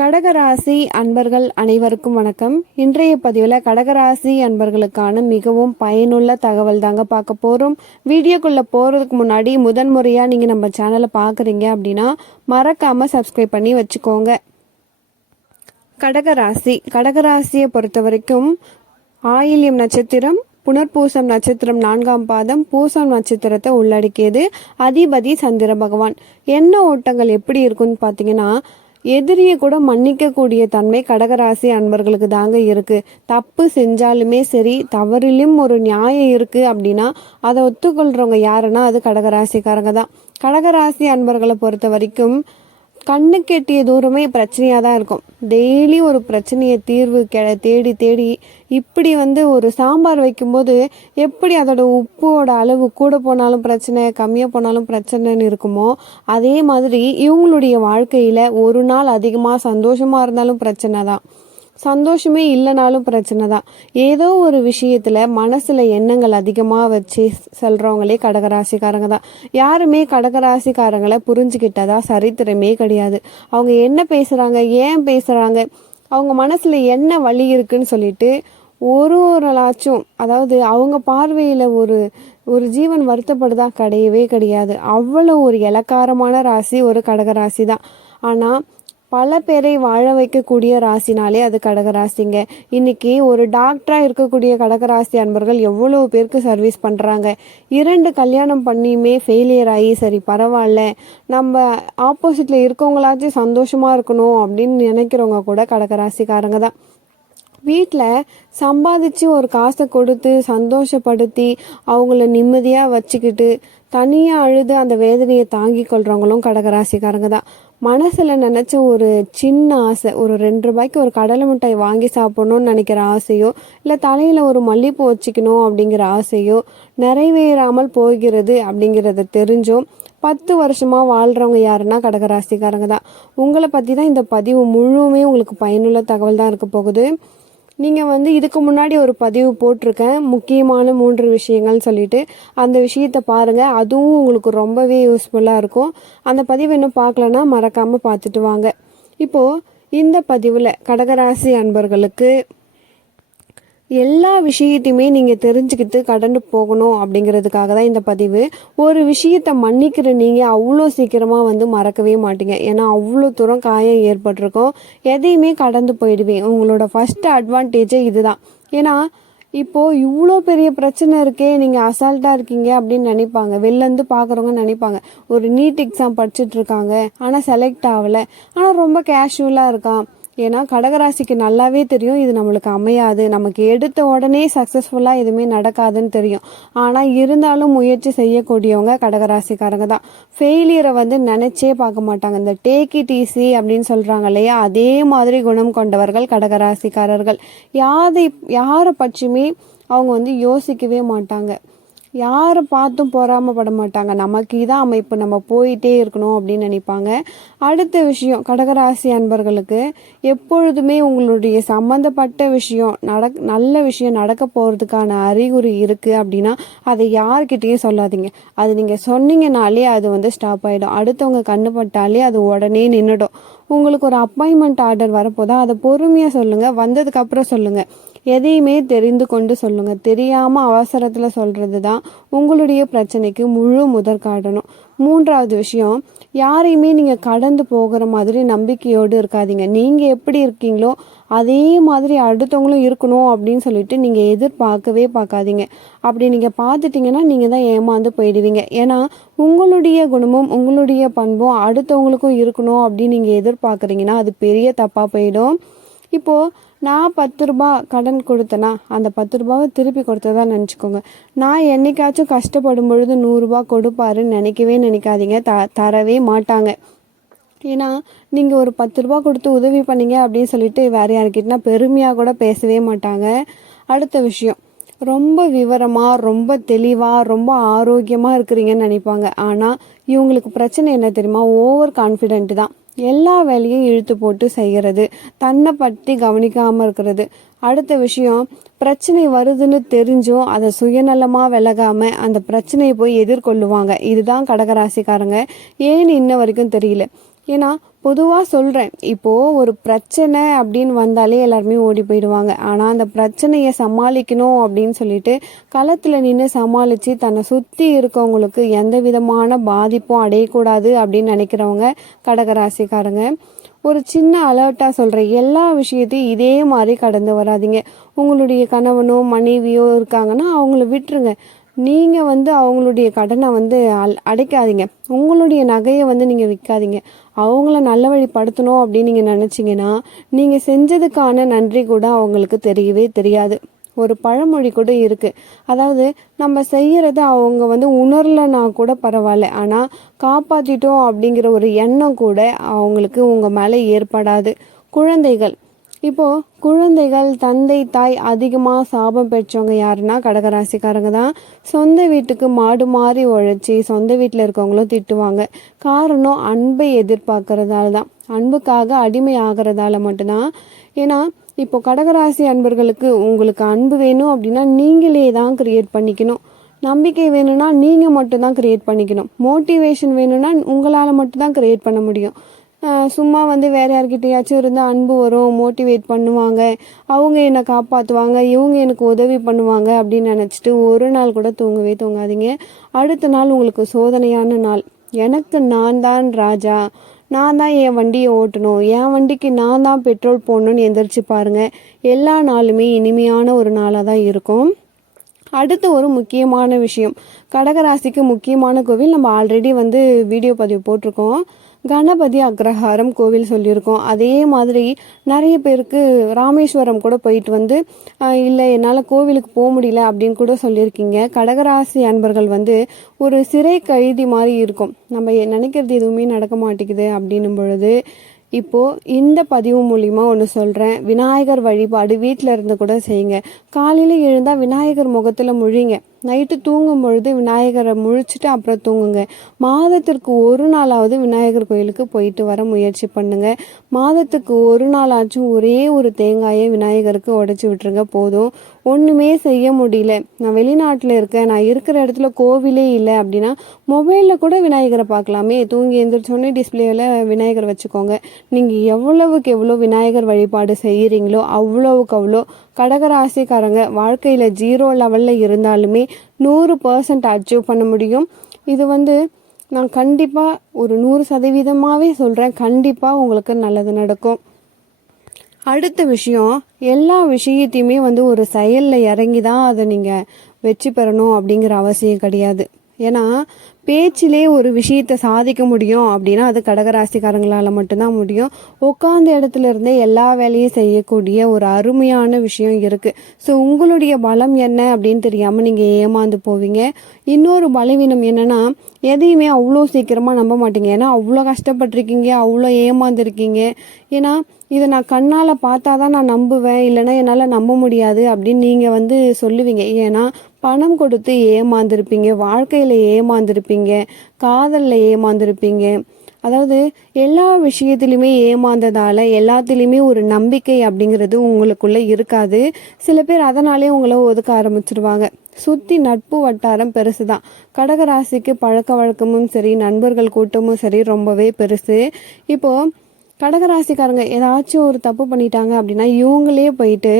கடகராசி அன்பர்கள் அனைவருக்கும் வணக்கம். இன்றைய பதிவில் கடகராசி அன்பர்களுக்கான மிகவும் பயனுள்ள தகவல் தாங்க பார்க்க போகிறோம். வீடியோக்குள்ளே போகிறதுக்கு முன்னாடி முதன்முறையாக நீங்கள் நம்ம சேனலை பார்க்குறீங்க அப்படின்னா மறக்காமல் சப்ஸ்கிரைப் பண்ணி வச்சுக்கோங்க. கடகராசியை பொறுத்த வரைக்கும் ஆயில்யம் நட்சத்திரம், புனர்பூசம் நட்சத்திரம் 4ஆம் பாதம், பூசம் நட்சத்திரத்தை உள்ளடக்கியது. அதிபதி சந்திர பகவான். என்ன ஓட்டங்கள் எப்படி இருக்குன்னு பார்த்தீங்கன்னா, எதிரியை கூட மன்னிக்கக்கூடிய தன்மை கடகராசி அன்பர்களுக்கு தாங்க இருக்கு. தப்பு செஞ்சாலுமே சரி, தவறிலும் ஒரு நியாயம் இருக்கு அப்படின்னா அதை ஒத்துக்கொள்றவங்க யாருன்னா அது கடகராசிக்காரங்க தான். கடகராசி அன்பர்களை பொறுத்த வரைக்கும் கண்ணு கெட்டிய தூரமே பிரச்சனையாக தான் இருக்கும். டெய்லி ஒரு பிரச்சனையை தீர்வு தேடி தேடி இப்படி ஒரு சாம்பார் வைக்கும்போது எப்படி அதோட உப்போட அளவு கூட போனாலும் பிரச்சனை, கம்மியாக போனாலும் பிரச்சனைன்னு இருக்குமோ, அதே மாதிரி இவங்களுடைய வாழ்க்கையில் ஒரு நாள் அதிகமாக சந்தோஷமாக இருந்தாலும் பிரச்சனை தான், சந்தோஷமே இல்லைனாலும் பிரச்சனை தான். ஏதோ ஒரு விஷயத்துல மனசுல எண்ணங்கள் அதிகமா வச்சு சொல்றவங்களே கடகராசிக்காரங்க தான். யாருமே கடகராசிக்காரங்களை புரிஞ்சுக்கிட்டதா சரித்திரமே கிடையாது. அவங்க என்ன பேசுறாங்க, ஏன் பேசுறாங்க, அவங்க மனசுல என்ன வலி இருக்குன்னு சொல்லிட்டு ஒரு நாளாச்சும், அதாவது அவங்க பார்வையில ஒரு ஜீவன் வருத்தப்படுதா, கிடையவே கிடையாது. அவ்வளோ ஒரு இலக்காரமான ராசி ஒரு கடகராசி தான். ஆனா பல பேரை வாழ வைக்கக்கூடிய ராசினாலே அது கடகராசிங்க. இன்னைக்கு ஒரு டாக்டரா இருக்கக்கூடிய கடகராசி அன்பர்கள் எவ்வளவு பேருக்கு சர்வீஸ் பண்றாங்க. 2 கல்யாணம் பண்ணியுமே ஃபெயிலியர் ஆகி, சரி பரவாயில்ல நம்ம ஆப்போசிட்ல இருக்கவங்களாச்சும் சந்தோஷமா இருக்கணும் அப்படின்னு நினைக்கிறவங்க கூட கடகராசிக்காரங்க தான். வீட்டில் சம்பாதிச்சு ஒரு காசை கொடுத்து சந்தோஷப்படுத்தி அவங்கள நிம்மதியாக வச்சுக்கிட்டு தனியாக அழுது அந்த வேதனையை தாங்கி கொள்றவங்களும் கடகராசிக்காரங்க தான். மனசில் நினச்ச ஒரு சின்ன ஆசை, ஒரு 2 ரூபாய்க்கு ஒரு கடலை மிட்டாய் வாங்கி சாப்பிடணும்னு நினைக்கிற ஆசையோ, இல்லை தலையில் ஒரு மல்லிப்பூ வச்சுக்கணும் அப்படிங்கிற ஆசையோ நிறைவேறாமல் போகிறது அப்படிங்கிறத தெரிஞ்சோம் 10 வருஷமா வாழ்றவங்க யாருன்னா கடகராசிக்காரங்க தான். உங்களை பற்றி தான் இந்த பதிவு முழுமே உங்களுக்கு பயனுள்ள தகவல் தான் இருக்க போகுது. நீங்கள் இதுக்கு முன்னாடி ஒரு பதிவு போட்டிருக்கேன், முக்கியமான 3 விஷயங்கள் சொல்லிட்டு, அந்த விஷயத்தை பாருங்கள். அதுவும் உங்களுக்கு ரொம்பவே யூஸ்ஃபுல்லாக இருக்கும். அந்த பதிவு இன்னும் பார்க்கலன்னா மறக்காமல் பார்த்துட்டு வாங்க. இப்போது இந்த பதிவில் கடகராசி அன்பர்களுக்கு எல்லா விஷயத்தையுமே நீங்கள் தெரிஞ்சுக்கிட்டு கடந்து போகணும் அப்படிங்கிறதுக்காக தான் இந்த பதிவு. ஒரு விஷயத்தை மன்னிக்கிற நீங்கள் அவ்வளோ சீக்கிரமாக மறக்கவே மாட்டீங்க. ஏன்னா அவ்வளோ தூரம் காயம் ஏற்பட்டிருக்கும். எதையுமே கடந்து போயிடுவேன். உங்களோட ஃபர்ஸ்ட் அட்வான்டேஜே இதுதான். ஏன்னா இப்போது இவ்வளோ பெரிய பிரச்சனை இருக்கே, நீங்கள் அசால்ட்டாக இருக்கீங்க அப்படின்னு நினைப்பாங்க. வெளிலேருந்து பார்க்குறவங்க நினைப்பாங்க, ஒரு நீட் எக்ஸாம் படிச்சுட்டு இருக்காங்க ஆனால் செலக்ட் ஆகலை, ஆனால் ரொம்ப கேஷுவலாக இருக்கான். ஏன்னா கடகராசிக்கு நல்லாவே தெரியும் இது நம்மளுக்கு அமையாது, நமக்கு எடுத்த உடனே சக்ஸஸ்ஃபுல்லாக எதுவுமே நடக்காதுன்னு தெரியும். ஆனால் இருந்தாலும் முயற்சி செய்யக்கூடியவங்க கடகராசிக்காரங்க தான். ஃபெயிலியரை நினச்சே பார்க்க மாட்டாங்க. இந்த டேக் இட் ஈஸி அப்படின்னு சொல்கிறாங்க இல்லையா, அதே மாதிரி குணம் கொண்டவர்கள் கடகராசிக்காரர்கள். யாரை பற்றியுமே அவங்க யோசிக்கவே மாட்டாங்க. யாரை பார்த்தும் பொறாமப்பட மாட்டாங்க. நமக்கு இதான் அமைப்பு, நம்ம போயிட்டே இருக்கணும் அப்படின்னு நினைப்பாங்க. அடுத்த விஷயம், கடகராசி அன்பர்களுக்கு எப்பொழுதுமே உங்களுடைய சம்மந்தப்பட்ட விஷயம் நல்ல விஷயம் நடக்க போகிறதுக்கான அறிகுறி இருக்குது அப்படின்னா அதை யார்கிட்டையும் சொல்லாதீங்க. அது நீங்கள் சொன்னீங்கனாலே அது ஸ்டாப் ஆகிடும். அடுத்தவங்க கண்ணு பட்டாலே அது உடனே நின்றுடும். உங்களுக்கு ஒரு அப்பாயின்மெண்ட் ஆர்டர் வரப்போதா, அதை பொறுமையாக சொல்லுங்கள், வந்ததுக்கப்புறம் சொல்லுங்கள். எதையுமே தெரிந்து கொண்டு சொல்லுங்க. தெரியாம அவசரத்துல சொல்றது தான் உங்களுடைய பிரச்சனைக்கு முழு முதற் காரணம். 3வது விஷயம், யாரையுமே நீங்க கடந்து போகிற மாதிரி நம்பிக்கையோடு இருக்காதீங்க. நீங்க எப்படி இருக்கீங்களோ அதே மாதிரி அடுத்தவங்களும் இருக்கணும் அப்படின்னு சொல்லிட்டு நீங்க எதிர்பார்க்கவே பார்க்காதீங்க. அப்படி நீங்க பார்த்துட்டீங்கன்னா நீங்க தான் ஏமாந்து போயிடுவீங்க. ஏன்னா உங்களுடைய குணமும் உங்களுடைய பண்பும் அடுத்தவங்களுக்கும் இருக்கணும் அப்படின்னு நீங்க எதிர்பார்க்குறீங்கன்னா அது பெரிய தப்பா போயிடும். இப்போ நான் 10 ரூபாய் கடன் கொடுத்தேன்னா அந்த 10 ரூபாவை திருப்பி கொடுத்ததா நினச்சிக்கோங்க. நான் என்னைக்காச்சும் கஷ்டப்படும் பொழுது 100 ரூபாய் கொடுப்பாருன்னு நினைக்கவே நினைக்காதீங்க. தரவே மாட்டாங்க. ஏன்னா நீங்கள் ஒரு 10 ரூபாய் கொடுத்து உதவி பண்ணீங்க அப்படின்னு சொல்லிட்டு வேற யாருக்கிட்டனா பெருமையாக கூட பேசவே மாட்டாங்க. அடுத்த விஷயம், ரொம்ப விவரமாக, ரொம்ப தெளிவாக, ரொம்ப ஆரோக்கியமாக இருக்கிறீங்கன்னு நினைப்பாங்க. ஆனால் இவங்களுக்கு பிரச்சனை என்ன தெரியுமா, ஓவர் கான்ஃபிடென்ட் தான். எல்லா வேலையும் இழுத்து போட்டு செய்கிறது, தன்னை பற்றி கவனிக்காமல் இருக்கிறது. அடுத்த விஷயம், பிரச்சனை வருதுன்னு தெரிஞ்சும் அதை சுயநலமாக விலகாமல் அந்த பிரச்சனையை போய் எதிர்கொள்ளுவாங்க. இதுதான் கடகராசிக்காரங்க. ஏன்னு இன்ன வரைக்கும் தெரியல. ஏன்னா பொதுவாக சொல்கிறேன், இப்போது ஒரு பிரச்சனை அப்படின்னு வந்தாலே எல்லாருமே ஓடி போயிடுவாங்க. ஆனால் அந்த பிரச்சனையை சமாளிக்கணும் அப்படின்னு சொல்லிட்டு களத்தில் நின்று சமாளித்து தன்னை சுற்றி இருக்கவங்களுக்கு எந்த விதமான பாதிப்பும் அடையக்கூடாது அப்படின்னு நினைக்கிறவங்க கடகராசிக்காரங்க. ஒரு சின்ன அலர்ட்டாக சொல்கிறேன், எல்லா விஷயத்தையும் இதே மாதிரி கடந்து வராதிங்க. உங்களுடைய கணவனோ மனைவியோ இருக்காங்கன்னா அவங்கள விட்டுருங்க. நீங்கள் அவங்களுடைய கடனை அடைக்காதீங்க. உங்களுடைய நகையை நீங்கள் விற்காதீங்க. அவங்கள நல்ல வழிப்படுத்தணும் அப்படின்னு நீங்கள் நினச்சிங்கன்னா நீங்கள் செஞ்சதுக்கான நன்றி கூட அவங்களுக்கு தெரியவே தெரியாது. ஒரு பழமொழி கூட இருக்குது, அதாவது நம்ம செய்யறத அவங்க உணரலைன்னா கூட பரவாயில்ல, ஆனால் காப்பாற்றிட்டோம் அப்படிங்கிற ஒரு எண்ணம் கூட அவங்களுக்கு உங்கள் மேலே ஏற்படாது. குழந்தைகள், இப்போது குழந்தைகள் தந்தை தாய் அதிகமாக சாபம் பெற்றவங்க யாருன்னா கடகராசிக்காரங்க தான். சொந்த வீட்டுக்கு மாடு மாறி உழைச்சி சொந்த வீட்டில் இருக்கவங்களும் திட்டுவாங்க. காரணம் அன்பை எதிர்பார்க்கறதால தான், அன்புக்காக அடிமை ஆகிறதால மட்டும்தான். ஏன்னா இப்போ கடகராசி அன்பர்களுக்கு உங்களுக்கு அன்பு வேணும் அப்படின்னா நீங்களே தான் கிரியேட் பண்ணிக்கணும். நம்பிக்கை வேணும்னா நீங்கள் மட்டும்தான் கிரியேட் பண்ணிக்கணும். மோட்டிவேஷன் வேணும்னா உங்களால் மட்டும்தான் கிரியேட் பண்ண முடியும். சும்மா வேறு யார்கிட்டயாச்சும் இருந்தால் அன்பு வரும், மோட்டிவேட் பண்ணுவாங்க, அவங்க என்னை காப்பாற்றுவாங்க, இவங்க எனக்கு உதவி பண்ணுவாங்க அப்படின்னு நினச்சிட்டு ஒரு நாள் கூட தூங்கவே தூங்காதீங்க. அடுத்த நாள் உங்களுக்கு சோதனையான நாள். எனக்கு நான் தான் ராஜா, நான் தான் என் வண்டியை ஓட்டணும், என் வண்டிக்கு நான் தான் பெட்ரோல் போடணும்னு எந்திரிச்சு பாருங்கள். எல்லா நாளுமே இனிமையான ஒரு நாளாக தான் இருக்கும். அடுத்து ஒரு முக்கியமான விஷயம், கடகராசிக்கு முக்கியமான கோவில் நம்ம ஆல்ரெடி வீடியோ பதிவு போட்டிருக்கோம். கணபதி அக்ரஹாரம் கோவில் சொல்லியிருக்கோம். அதே மாதிரி நிறைய பேருக்கு ராமேஸ்வரம் கூட போயிட்டு இல்லை என்னால் கோவிலுக்கு போக முடியல அப்படின்னு கூட சொல்லியிருக்கீங்க. கடகராசி அன்பர்கள் ஒரு சிறை கைதி மாதிரி இருக்கும். நம்ம நினைக்கிறது எதுவுமே நடக்க மாட்டேங்குது அப்படின்னும் பொழுது இப்போது இந்த பதிவு மூலிமா ஒன்று சொல்கிறேன், விநாயகர் வழிபாடு வீட்டில் இருந்து கூட செய்யுங்க. காலையில் எழுந்தால் விநாயகர் முகத்தில் முழிங்க. நைட்டு தூங்கும் பொழுது விநாயகரை முழிச்சிட்டு அப்புறம் தூங்குங்க. மாதத்திற்கு ஒரு நாளாவது விநாயகர் கோயிலுக்கு போயிட்டு வர முயற்சி பண்ணுங்க. மாதத்துக்கு ஒரு நாளாச்சும் ஒரே ஒரு தேங்காயை விநாயகருக்கு உடைச்சி விட்டுருங்க, போதும். ஒன்றுமே செய்ய முடியல, நான் வெளிநாட்டில் இருக்கேன், நான் இருக்கிற இடத்துல கோவிலே இல்லை அப்படின்னா மொபைலில் கூட விநாயகரை பார்க்கலாமே. தூங்கி எழுந்திரிச்சோடனே டிஸ்பிளேவில் விநாயகர் வச்சுக்கோங்க. நீங்கள் எவ்வளவுக்கு எவ்வளோ விநாயகர் வழிபாடு செய்கிறீங்களோ அவ்வளவுக்கு அவ்வளோ கடகராசிக்காரங்க வாழ்க்கையில் 0 லெவலில் இருந்தாலுமே 100% அச்சீவ் பண்ண முடியும். இது நான் கண்டிப்பாக ஒரு 100% சொல்கிறேன், கண்டிப்பாக உங்களுக்கு நல்லது நடக்கும். அடுத்த விஷயம், எல்லா விஷயத்தையுமே ஒரு செயலில் இறங்கி தான் அதை நீங்கள் வெற்றி பெறணும் அப்படிங்கிற அவசியம் கிடையாது. ஏன்னா பேச்சிலே ஒரு விஷயத்தை சாதிக்க முடியும் அப்படின்னா அது கடகராசிக்காரங்களால் மட்டும்தான் முடியும். உட்காந்த இடத்துல இருந்தே எல்லா வேலையும் செய்யக்கூடிய ஒரு அருமையான விஷயம் இருக்குது. ஸோ உங்களுடைய பலம் என்ன அப்படின்னு தெரியாமல் நீங்கள் ஏமாந்து போவீங்க. இன்னொரு பலவீனம் என்னென்னா, எதையுமே அவ்வளோ சீக்கிரமாக நம்ப மாட்டீங்க. ஏன்னா அவ்வளோ கஷ்டப்பட்டிருக்கீங்க, அவ்வளோ ஏமாந்துருக்கீங்க. ஏன்னா இதை நான் கண்ணால் பார்த்தா தான் நான் நம்புவேன், இல்லைன்னா என்னால் நம்ப முடியாது அப்படின்னு நீங்கள் சொல்லுவீங்க. ஏன்னா பணம் கொடுத்து ஏமாந்துருப்பீங்க, வாழ்க்கையில் ஏமாந்துருப்பீங்க, காதலில் ஏமாந்துருப்பீங்க. அதாவது எல்லா விஷயத்துலையுமே ஏமாந்ததால் எல்லாத்துலேயுமே ஒரு நம்பிக்கை அப்படிங்கிறது உங்களுக்குள்ளே இருக்காது. சில பேர் அதனாலே உங்களை ஒதுக்க ஆரம்பிச்சிருவாங்க. சுற்றி நட்பு வட்டாரம் பெருசு தான். கடகராசிக்கு பழக்க வழக்கமும் சரி, நண்பர்கள் கூட்டமும் சரி ரொம்பவே பெருசு. இப்போது கடகராசிக்காரங்க ஏதாச்சும் ஒரு தப்பு பண்ணிட்டாங்க அப்படின்னா இவங்களே போயிட்டு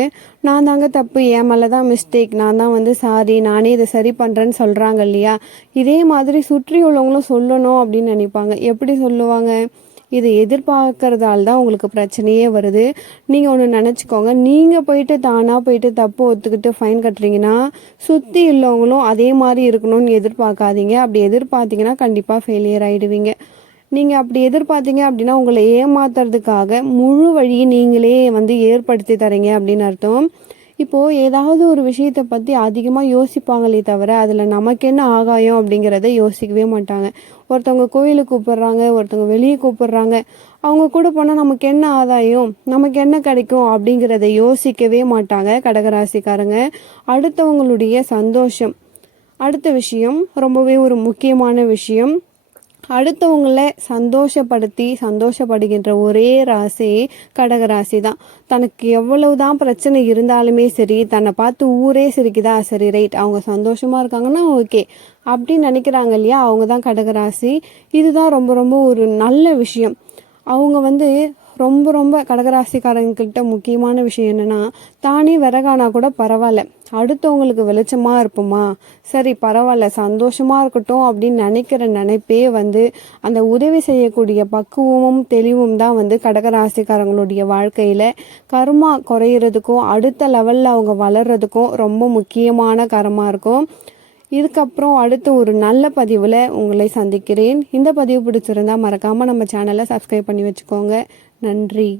நான் தாங்க தப்பு, என் மேலே தான் மிஸ்டேக், நான் தான் சாரி, நானே இதை சரி பண்ணுறேன்னு சொல்கிறாங்க இல்லையா. இதே மாதிரி சுற்றி உள்ளவங்களும் சொல்லணும் அப்படின்னு நினைப்பாங்க. எப்படி சொல்லுவாங்க? இதை எதிர்பார்க்கறதால தான் உங்களுக்கு பிரச்சனையே வருது. நீங்கள் ஒன்று நினச்சிக்கோங்க, நீங்கள் போயிட்டு தானாக போயிட்டு தப்பு ஒத்துக்கிட்டு ஃபைன் கட்டுறீங்கன்னா சுற்றி உள்ளவங்களும் அதே மாதிரி இருக்கணும்னு எதிர்பார்க்காதீங்க. அப்படி எதிர்பார்த்தீங்கன்னா கண்டிப்பாக ஃபெயிலியர் ஆகிடுவீங்க. நீங்கள் அப்படி எதிர்பார்த்தீங்க அப்படின்னா உங்களை ஏமாத்துறதுக்காக முழு வழியை நீங்களே ஏற்படுத்தி தரீங்க அப்படின்னு அர்த்தம். இப்போது ஏதாவது ஒரு விஷயத்தை பற்றி அதிகமாக யோசிப்பாங்களே தவிர அதில் நமக்கு என்ன ஆகாயம் அப்படிங்கிறத யோசிக்கவே மாட்டாங்க. ஒருத்தவங்க கோயிலுக்கு கூப்பிட்றாங்க, ஒருத்தவங்க வெளியே கூப்பிட்றாங்க, அவங்க கூட போனால் நமக்கு என்ன ஆதாயம், நமக்கு என்ன கிடைக்கும் அப்படிங்கிறத யோசிக்கவே மாட்டாங்க கடகராசிக்காரங்க. அடுத்தவங்களுடைய சந்தோஷம், அடுத்த விஷயம் ரொம்பவே ஒரு முக்கியமான விஷயம். அடுத்தவங்களை சந்தோஷப்படுகின்ற ஒரே ராசி கடகராசி தான். தனக்கு எவ்வளவுதான் பிரச்சனை இருந்தாலுமே சரி, தன்னை பார்த்து ஊரே சிரிக்குதா, சரி ரைட், அவங்க சந்தோஷமா இருக்காங்கன்னா ஓகே அப்படின்னு நினைக்கிறாங்க இல்லையா, அவங்க தான் கடகராசி. இதுதான் ரொம்ப ரொம்ப ஒரு நல்ல விஷயம். அவங்க வந்து ரொம்ப ரொம்ப கடகராசிக்காரங்கிட்ட முக்கியமான விஷயம் என்னன்னா, தானே விறகானா கூட பரவாயில்ல, அடுத்தவங்களுக்கு வெளிச்சமா இருப்போமா, சரி பரவாயில்ல சந்தோஷமா இருக்கட்டும் அப்படின்னு நினைக்கிற நினைப்பே வந்து அந்த உதவி செய்யக்கூடிய பக்குவமும் தெளிவும் தான் வந்து கடகராசிக்காரங்களுடைய வாழ்க்கையில கர்மா குறையிறதுக்கும் அடுத்த லெவல்ல அவங்க வளர்றதுக்கும் ரொம்ப முக்கியமான காரணமா இருக்கும். இதுக்கப்புறம் அடுத்து ஒரு நல்ல பதிவில் உங்களை சந்திக்கிறேன். இந்த பதிவு பிடிச்சிருந்தா மறக்காமல் நம்ம சேனலை சப்ஸ்கிரைப் பண்ணி வச்சுக்கோங்க. நன்றி.